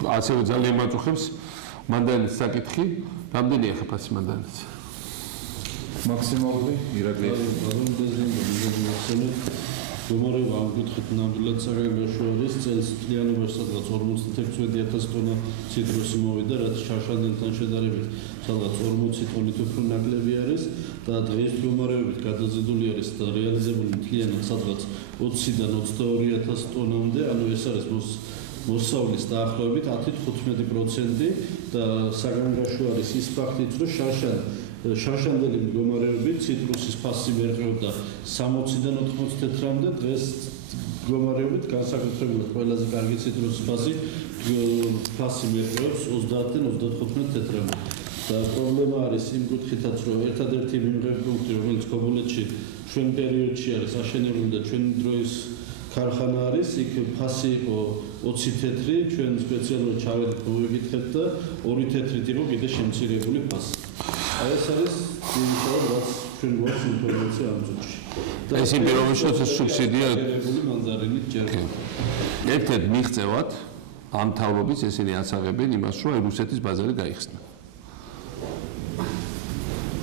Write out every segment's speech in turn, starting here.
ასევე ძალიან მაწუხებს მანდარის საკითხი, რამდენია ხა ფასი მანდარის? მაქსიმალური ირაკლი. გომორევა ამ კუთხით ნამდვილად საგანგაშო არის წელს მთლიანობაში სადღაც 56,000 ტონა ციტრუსი მოვიდა, რაც შარშანდელთან შედარებით სადღაც 40 ტონით უფრო ნაკლები არის და დღეს გომორევებით გადაზიდული არის და რეალიზებული მთლიანად სადღაც 20-დან 22,000 ტონამდე, ანუ ეს არის მოსავლის დაახლოებით 10-15% და საგანგაშო არის ის ფაქტიც, რომ შარშანდელი მდგომარეობით ციტრუსის ფასი მერყეობდა 60-დან 80 თეთრამდე, დღეს მდგომარეობით განსაკუთრებულად ყველაზე კარგი ციტრუსის ფასი მერყეობს 30-დან 35 თეთრამდე. და პრობლემა არის იმ კუთხითაც, რომ ერთადერთი მიმღები პუნქტი, რომელიც ქობულეთში ჩვენ პერიოდში არის აშენებული და ჩვენი დროის ქარხანა არის, იქ ფასი იყო 20 თეთრი, ჩვენ სპეციალურად ჩავედით მოვიკითხეთ და 2 თეთრით იყო კიდე შემცირებული ფასი. ეს არის იმისათვის, რაც ჩვენ გვაქვს ინფორმაცია ამ წუთში. ეს იმ პირობებში ეს სუბსიდია მანდარინით ჯერა. ერთ-ერთ მიღწევად ამ თავრობის ესენი ასაღებენ იმას, რომ რუსეთის ბაზარი გაიხსნა.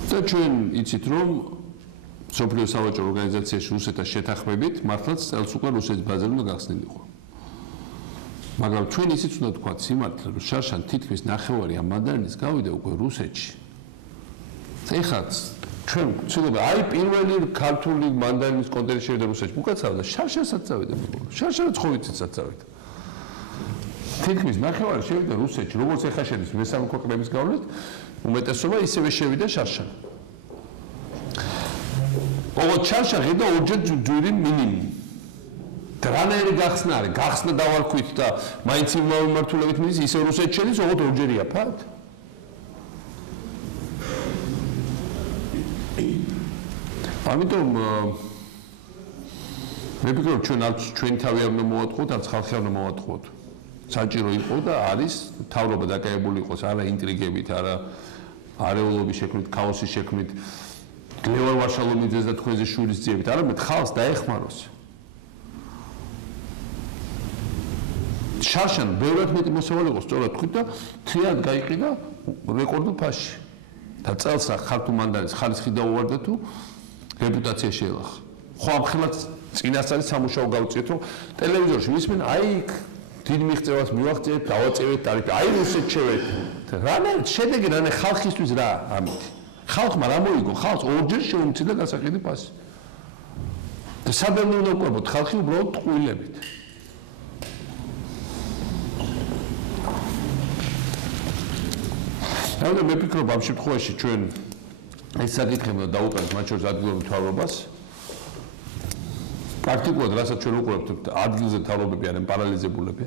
და ჩვენ იცით, რომ სოფლიო სავაჭრო ორგანიზაციაში რუსეთთან შეთანხმებით მართლაც წელს უკვე რუსეთის ბაზარი უნდა გახსნილიყო. მაგრამ ჩვენ ისიც უნდა ვთქვათ სიმართლე, რომ შარშან თითქმის ნახევარი ამ მანდარინის გავიდა უკვე რუსეთში. ეხლა ჩვენ ვცდილობთ აი პირველი ქართული მანდარინის კონტეინერი შევიდა რუსეთში, უკაცრავდა შარშანსაც წავიდა მეგობრებო. შარშანაც ხოვიციცაც წავიდა. თითქმის ნახევარი შევიდა რუსეთში, როგორც ეხლა შედის მესამე ქვეყნების გავლით, უმეტესობა ისევე შევიდა შარშან. ოღონდ შარშან ღირდა ორჯერ ჯვირი მინიმუმ. დრანაერი გახსნა არის, გახსნა დავარქვით და მაინც იმავე მართულებით მიდის, ისე რუსეთში შედის, ოღონდ ორჯერია ფათ. ამიტომ მე ვფიქრობ ჩვენ არც ჩვენი თავი არ უნდა მოვატყუოთ, არც ხალხი არ უნდა მოვატყუოთ. საჭირო იყო და არის თავრობა დაკავებული იყოს არა ინტრიგებით, არა არეულობის შექმნით, ქაოსის შექმნით, ლევან ვარშალომიძეს და თქვენზე შვილის ძიებით, არამედ ხალხს დაეხმაროს. შარშან ბევრად მეტი მოსავალი იყო, სწორად თქვით და თრიად გაიყიდა რეკორდულ ფასში. და წელს რა ქართულ მანდარის ხარისხი დაუვარდა თუ რეპუტაცია შეელახა. ხო ამ ხელად წინასწარი სამუშაო გავწიეთ, რომ ტელევიზორში მისმენ აი იქ დიდ მიღწევას მივაღწევთ, დავაწევეთ ტარიფი, აი რუსეთს შევეთ. რანაირად შედეგი რანე ხალხისთვის რა ამით. ხალხმა რა მოიგო? ხალხს ორჯერ შეუმცირდა გასაყიდი ფასი. და სადამდე უნდა ვყვებოთ ხალხი უბრალოდ ტყუილებით. ამიტომ მე ვფიქრობ ამ შემთხვევაში ჩვენ ეს საკითხი უნდა დაუყენოთ მათ შორის ადგილობრივ მთავრობას. პრაქტიკულად რასაც ჩვენ უყურებთ, ადგილზე მთავრობები არიან პარალიზებულები.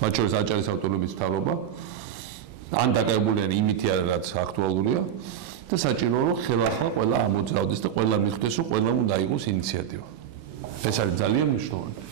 მათ შორის აჭარის ავტონომიის მთავრობა. ან დაკავებული არიან იმითი რაც აქტუალურია და საჭიროა რომ ხელახლა ყველა ამოძრავდეს და ყველა მიხვდეს რომ ყველამ უნდა იყოს ინიციატივა. ეს არის ძალიან მნიშვნელოვანი.